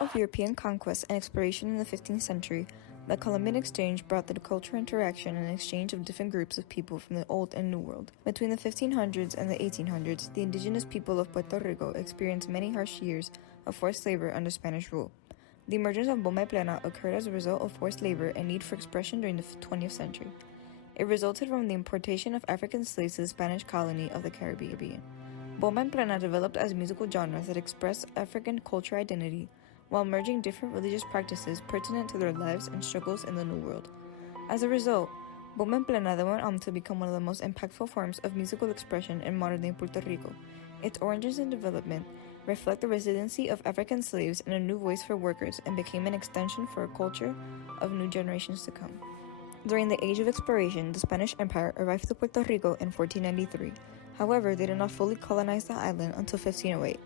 of European conquest and exploration in the 15th century, the Columbian Exchange brought the cultural interaction and exchange of different groups of people from the Old and New World. Between the 1500s and the 1800s, the indigenous people of Puerto Rico experienced many harsh years of forced labor under Spanish rule. The emergence of bomba plena occurred as a result of forced labor and need for expression during the 20th century. It resulted from the importation of African slaves to the Spanish colony of the Caribbean. Bomba plena developed as musical genres that express African cultural identity while merging different religious practices pertinent to their lives and struggles in the New World. As a result, bomba plena then went on to become one of the most impactful forms of musical expression in modern-day Puerto Rico. Its origins and development reflect the residency of African slaves and a new voice for workers, and became an extension for a culture of new generations to come. During the Age of Exploration, the Spanish Empire arrived to Puerto Rico in 1493. However, they did not fully colonize the island until 1508.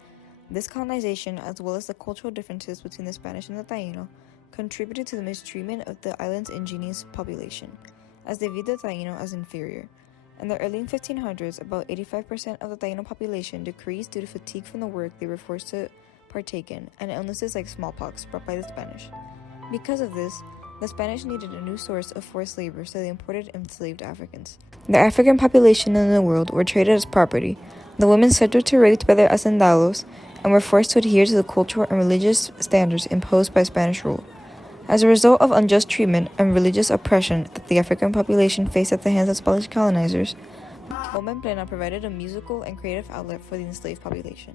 This colonization, as well as the cultural differences between the Spanish and the Taino, contributed to the mistreatment of the island's indigenous population, as they viewed the Taino as inferior. In the early 1500s, about 85% of the Taino population decreased due to fatigue from the work they were forced to partake in, and illnesses like smallpox brought by the Spanish. Because of this, the Spanish needed a new source of forced labor, so they imported enslaved Africans. The African population in the world were traded as property. The women subject to raped by their hacendados and were forced to adhere to the cultural and religious standards imposed by Spanish rule. As a result of unjust treatment and religious oppression that the African population faced at the hands of Spanish colonizers, bomba plena provided a musical and creative outlet for the enslaved population.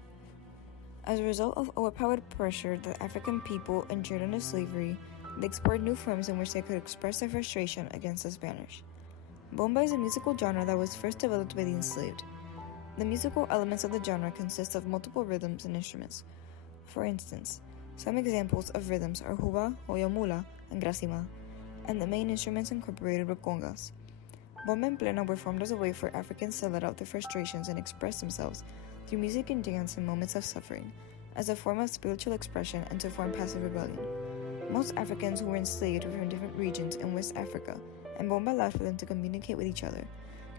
As a result of overpowered pressure that African people endured under slavery, they explored new forms in which they could express their frustration against the Spanish. Bomba is a musical genre that was first developed by the enslaved. The musical elements of the genre consist of multiple rhythms and instruments. For instance, some examples of rhythms are juba, oyamula, and gracima, and the main instruments incorporated were congas. Bomba plena were formed as a way for Africans to let out their frustrations and express themselves through music and dance in moments of suffering, as a form of spiritual expression and to form passive rebellion. Most Africans who were enslaved were from different regions in West Africa, and bomba allowed for them to communicate with each other.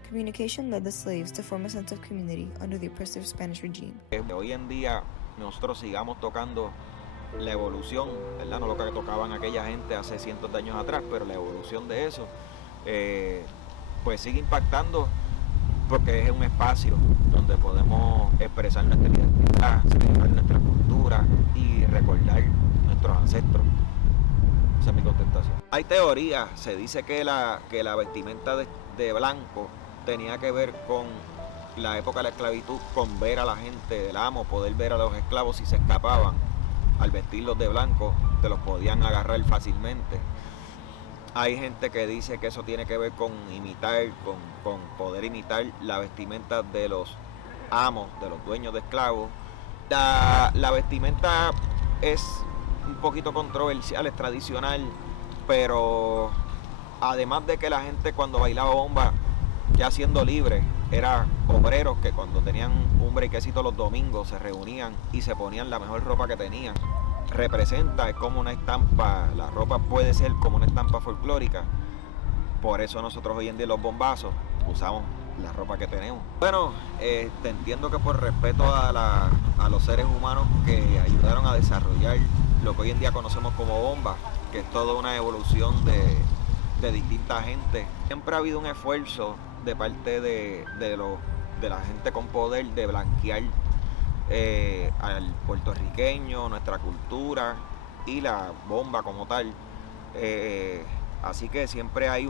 Communication led the slaves to form a sense of community under the oppressive Spanish regime. Hoy en día nosotros sigamos tocando la evolución, ¿verdad? No lo que tocaban aquella gente hace cientos de años atrás, pero la evolución de eso pues sigue impactando, porque es un espacio donde podemos expresar nuestra identidad, celebrar nuestra cultura y recordar nuestros ancestros. Esa es mi contestación. Hay teorías, se dice que la vestimenta de blanco tenía que ver con la época de la esclavitud, con ver a la gente del amo, poder ver a los esclavos si se escapaban. Al vestirlos de blanco, te los podían agarrar fácilmente. Hay gente que dice que eso tiene que ver con imitar, con poder imitar la vestimenta de los amos, de los dueños de esclavos. La vestimenta es un poquito controversial, es tradicional, pero además de que la gente cuando bailaba bomba, ya siendo libre, eran obreros que cuando tenían un brequecito los domingos se reunían y se ponían la mejor ropa que tenían. Representa, es como una estampa, la ropa puede ser como una estampa folclórica. Por eso nosotros hoy en día los bombazos usamos la ropa que tenemos. Bueno, te entiendo que por respeto a los seres humanos que ayudaron a desarrollar lo que hoy en día conocemos como bomba, que es toda una evolución de distintas gentes. Siempre ha habido un esfuerzo de parte de la gente con poder de blanquear al puertorriqueño, nuestra cultura y la bomba como tal. Así que siempre hay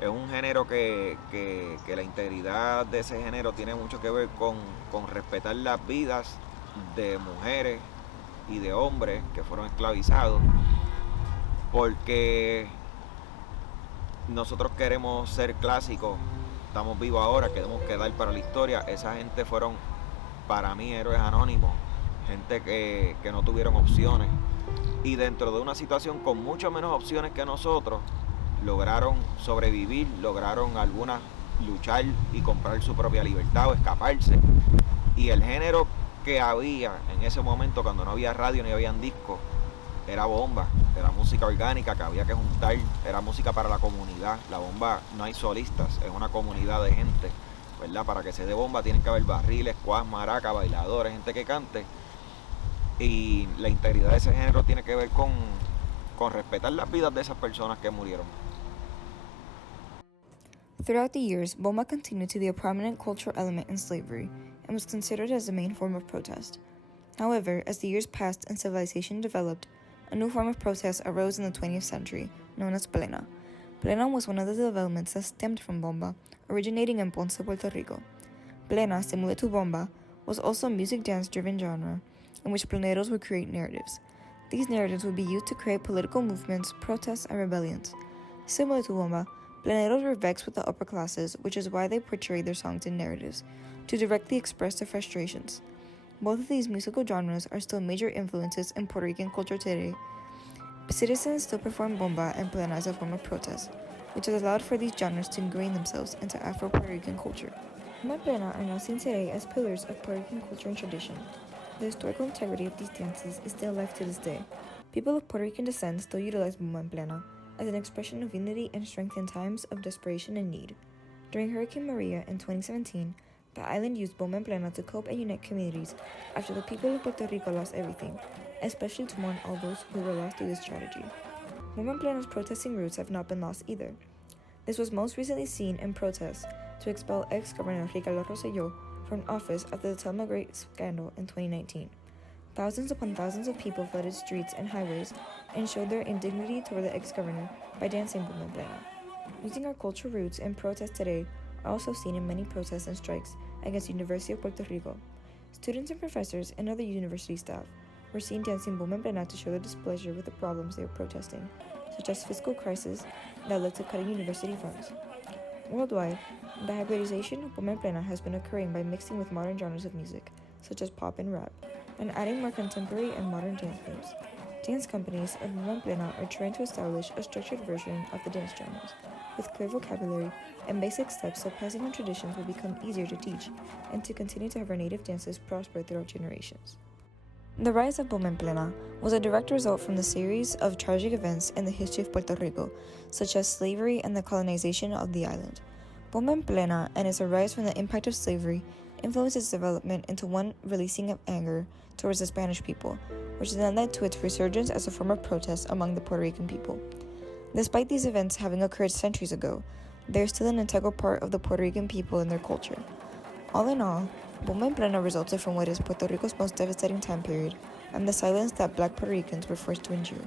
es un género que la integridad de ese género tiene mucho que ver con respetar las vidas de mujeres y de hombres que fueron esclavizados, porque nosotros queremos ser clásicos, estamos vivos ahora, queremos quedar para la historia. Esa gente fueron para mí héroes anónimos, gente que no tuvieron opciones, y dentro de una situación con mucho menos opciones que nosotros, lograron sobrevivir, lograron algunas luchar y comprar su propia libertad o escaparse. Y el género que había en ese momento, cuando no había radio ni habían discos, era bomba, era música orgánica que había que juntar, era música para la comunidad. La bomba no hay solistas, es una comunidad de gente, ¿verdad? Para que se dé bomba tienen que haber barriles, cuas, maracas, bailadores, gente que cante. y la integridad de ese género tiene que ver con respetar las vidas de esas personas que murieron. Throughout the years, bomba continued to be a prominent cultural element in slavery and was considered as the main form of protest. However, as the years passed and civilization developed, a new form of protest arose in the 20th century, known as plena. Plena was one of the developments that stemmed from bomba, originating in Ponce, Puerto Rico. Plena, similar to bomba, was also a music dance-driven genre in which pleneros would create narratives. These narratives would be used to create political movements, protests, and rebellions. Similar to bomba, pleneros were vexed with the upper classes, which is why they portrayed their songs in narratives, to directly express their frustrations. Both of these musical genres are still major influences in Puerto Rican culture today. Citizens still perform bomba and plena as a form of protest, which has allowed for these genres to ingrain themselves into Afro-Puerto Rican culture. Bomba and plena are now seen today as pillars of Puerto Rican culture and tradition. The historical integrity of these dances is still alive to this day. People of Puerto Rican descent still utilize bomba and plena as an expression of unity and strength in times of desperation and need. During Hurricane Maria in 2017, the island used bomba and plena to cope and unite communities after the people of Puerto Rico lost everything, especially to mourn all those who were lost through this tragedy. Bomba and plena's protesting roots have not been lost either. This was most recently seen in protests to expel ex-Governor Ricardo Rosselló from office after the Telma Great scandal in 2019. Thousands upon thousands of people flooded streets and highways and showed their indignity toward the ex-governor by dancing bomba and plena. Using our cultural roots in protest today are also seen in many protests and strikes against the University of Puerto Rico. Students and professors and other university staff were seen dancing bomba and plena to show their displeasure with the problems they were protesting, such as fiscal crisis that led to cutting university funds. Worldwide, the hybridization of bomba and plena has been occurring by mixing with modern genres of music, such as pop and rap, and adding more contemporary and modern dance moves. Dance companies of bomba and plena are trying to establish a structured version of the dance genres, with clear vocabulary and basic steps so passing on traditions will become easier to teach and to continue to have our native dances prosper throughout generations. The rise of bomba and plena was a direct result from the series of tragic events in the history of Puerto Rico, such as slavery and the colonization of the island. Bomba and plena and its rise from the impact of slavery influenced its development into one releasing of anger towards the Spanish people, which then led to its resurgence as a form of protest among the Puerto Rican people. Despite these events having occurred centuries ago, they are still an integral part of the Puerto Rican people and their culture. All in all, bomba and plena resulted from what is Puerto Rico's most devastating time period and the silence that Black Puerto Ricans were forced to endure.